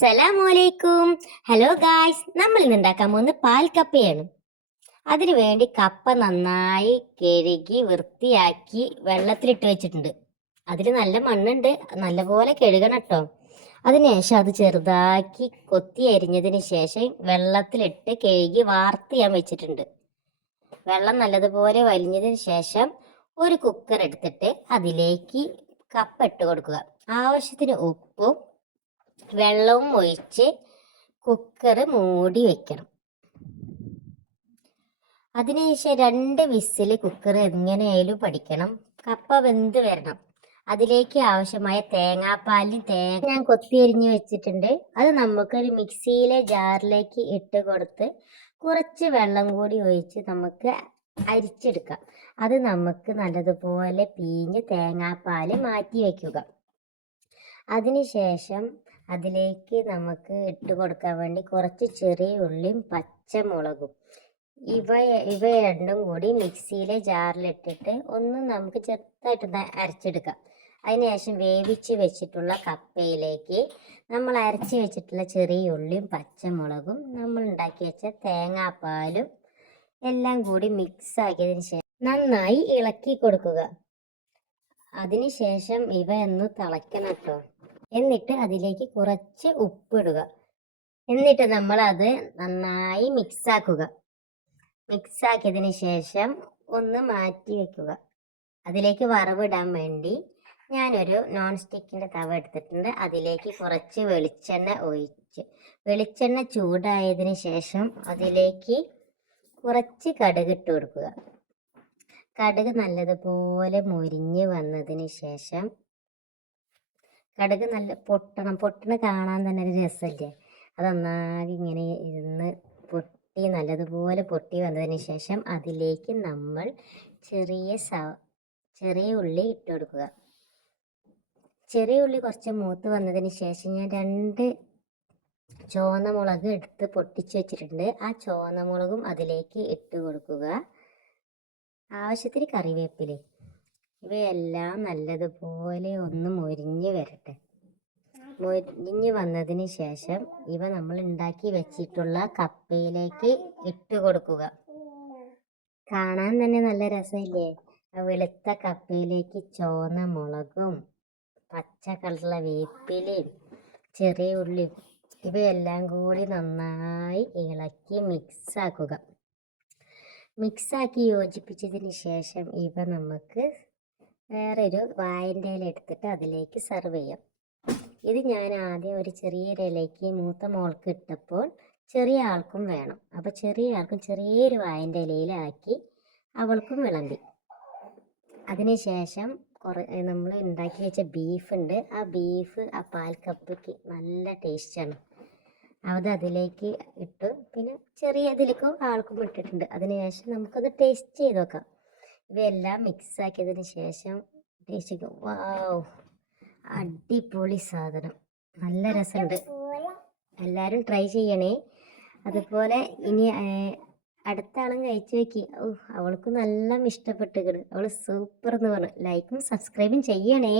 അസ്സലാമലൈക്കും. Hello guys നമ്മൾ ഇന്ന് ഉണ്ടാക്കാൻ പോകുന്നത് പാൽ കപ്പയാണ്. അതിനു വേണ്ടി കപ്പ നന്നായി കഴുകി വൃത്തിയാക്കി വെള്ളത്തിലിട്ട് വെച്ചിട്ടുണ്ട്. അതിൽ നല്ല മണ്ണുണ്ട് നല്ലപോലെ കഴുകണം കേട്ടോ. അതിനുശേഷം അത് ചെറുതാക്കി കൊത്തി അരിഞ്ഞതിന് ശേഷം വെള്ളത്തിലിട്ട് കഴുകി വാർത്ത് ഞാൻ വെച്ചിട്ടുണ്ട്. വെള്ളം നല്ലതുപോലെ വലിഞ്ഞതിന് ശേഷം ഒരു കുക്കർ എടുത്തിട്ട് അതിലേക്ക് കപ്പ ഇട്ട് കൊടുക്കുക. ആവശ്യത്തിന് ഉപ്പും വെള്ളവും ഒഴിച്ച് കുക്കർ മൂടി വെക്കണം. അതിനുശേഷം രണ്ട് വിസിൽ കുക്കർ എങ്ങനെയായാലും പഠിക്കണം. കപ്പ വെന്ത് വരണം. അതിലേക്ക് ആവശ്യമായ തേങ്ങാപ്പാലിന് തേങ്ങ ഞാൻ കൊത്തി അരിഞ്ഞ് വെച്ചിട്ടുണ്ട്. അത് നമുക്കൊരു മിക്സിയിലെ ജാറിലേക്ക് ഇട്ട് കൊടുത്ത് കുറച്ച് വെള്ളം കൂടി ഒഴിച്ച് നമുക്ക് അരിച്ചെടുക്കാം. അത് നമുക്ക് നല്ലതുപോലെ പിഴിഞ്ഞ് തേങ്ങാപ്പാൽ മാറ്റി വയ്ക്കുക അതിനുശേഷം അതിലേക്ക് നമുക്ക് ഇട്ട് കൊടുക്കാൻ വേണ്ടി കുറച്ച് ചെറിയ ഉള്ളിയും പച്ചമുളകും. ഇവ ഇവ രണ്ടും കൂടി മിക്സിയിലെ ജാറിലിട്ടിട്ട് ഒന്ന് നമുക്ക് ചെറുതായിട്ട് അരച്ചെടുക്കാം. അതിനുശേഷം വേവിച്ച് വെച്ചിട്ടുള്ള കപ്പയിലേക്ക് നമ്മൾ അരച്ച് വെച്ചിട്ടുള്ള ചെറിയ ഉള്ളിയും പച്ചമുളകും നമ്മൾ ഉണ്ടാക്കി വെച്ച തേങ്ങാപ്പാലും എല്ലാം കൂടി മിക്സ് ആക്കിയതിന് ശേഷം നന്നായി ഇളക്കി കൊടുക്കുക. അതിനുശേഷം ഇവ ഒന്ന് തിളയ്ക്കണം കേട്ടോ. എന്നിട്ട് അതിലേക്ക് കുറച്ച് ഉപ്പിടുക. എന്നിട്ട് നമ്മൾ അത് നന്നായി മിക്സ് ആക്കുക. മിക്സ് ആക്കിയതിന് ശേഷം ഒന്ന് മാറ്റി വെക്കുക. അതിലേക്ക് വറവിടാൻ വേണ്ടി ഞാനൊരു നോൺ സ്റ്റിക്കിന്റെ തവ എടുത്തിട്ടുണ്ട്. അതിലേക്ക് കുറച്ച് വെളിച്ചെണ്ണ ഒഴിച്ച്. വെളിച്ചെണ്ണ ചൂടായതിന് ശേഷം അതിലേക്ക് കുറച്ച് കടുക് ഇട്ട് കൊടുക്കുക. കടുക് നല്ലതുപോലെ മുരിഞ്ഞ് വന്നതിന് ശേഷം കടുക് നല്ല പൊട്ടണം. പൊട്ടണ കാണാൻ തന്നെ ഒരു രസമല്ലേ അതൊന്നാകെ ഇങ്ങനെ ഇരുന്ന് പൊട്ടി നല്ലതുപോലെ പൊട്ടി വന്നതിന് ശേഷം അതിലേക്ക് നമ്മൾ ചെറിയ സ ചെറിയ ഉള്ളി ഇട്ട് കൊടുക്കുക. ചെറിയ ഉള്ളി കുറച്ച് മൂത്ത് വന്നതിന് ശേഷം ഞാൻ രണ്ട് ചുവന്ന മുളക് എടുത്ത് പൊട്ടിച്ച് വെച്ചിട്ടുണ്ട്. ആ ചുവന്ന മുളകും അതിലേക്ക് ഇട്ട് കൊടുക്കുക. ആവശ്യത്തിന് കറിവേപ്പില ഇവയെല്ലാം നല്ലതുപോലെ ഒന്ന് മൊരിഞ്ഞ് വരട്ടെ. മൊരിഞ്ഞ് വന്നതിന് ശേഷം ഇവ നമ്മൾ ഉണ്ടാക്കി വെച്ചിട്ടുള്ള കപ്പയിലേക്ക് ഇട്ട് കൊടുക്കുക. കാണാൻ തന്നെ നല്ല രസമില്ലേ? ആ വെളുത്ത കപ്പയിലേക്ക് ചുവന്ന മുളകും പച്ച കളറുള്ള വേപ്പിലയും ചെറിയ ഉള്ളിയും ഇവയെല്ലാം കൂടി നന്നായി ഇളക്കി മിക്സാക്കുക. മിക്സാക്കി യോജിപ്പിച്ചതിന് ശേഷം ഇവ നമുക്ക് വേറൊരു വായന്റെ ഇല എടുത്തിട്ട് അതിലേക്ക് സെർവ് ചെയ്യാം. ഇത് ഞാൻ ആദ്യം ഒരു ചെറിയ ഇലയ്ക്ക് മൂത്ത മോൾക്ക് ഇട്ടപ്പോൾ ചെറിയ ആൾക്കും വേണം. അപ്പോൾ ചെറിയ ആൾക്കും ചെറിയൊരു വായന്റെ ഇലയിലാക്കി അവൾക്കും വിളമ്പി. അതിനുശേഷം കുറേ നമ്മൾ ഉണ്ടാക്കി വെച്ച ബീഫ് ഉണ്ട്. ആ ബീഫ് ആ പാൽ കപ്പയ്ക്ക് നല്ല ടേസ്റ്റാണ് അത് അതിലേക്ക് ഇട്ട്. പിന്നെ ചെറിയ ഇതിലേക്കും ആൾക്കും ഇട്ടിട്ടുണ്ട്. അതിനുശേഷം നമുക്കത് ടേസ്റ്റ് ചെയ്ത് നോക്കാം. ഇവയെല്ലാം മിക്സ് ആക്കിയതിന് ശേഷം ടേസ്റ്റ് വാവ് അടിപൊളി സാധനം. നല്ല രസമുണ്ട്. എല്ലാവരും ട്രൈ ചെയ്യണേ. അതുപോലെ ഇനി അടുത്ത ആളും കഴിച്ചു വെക്കി ഓ അവൾക്ക് നല്ല ഇഷ്ടപ്പെട്ടുകണ് അവൾ സൂപ്പർ എന്ന് പറഞ്ഞു. ലൈക്കും സബ്സ്ക്രൈബും ചെയ്യണേ.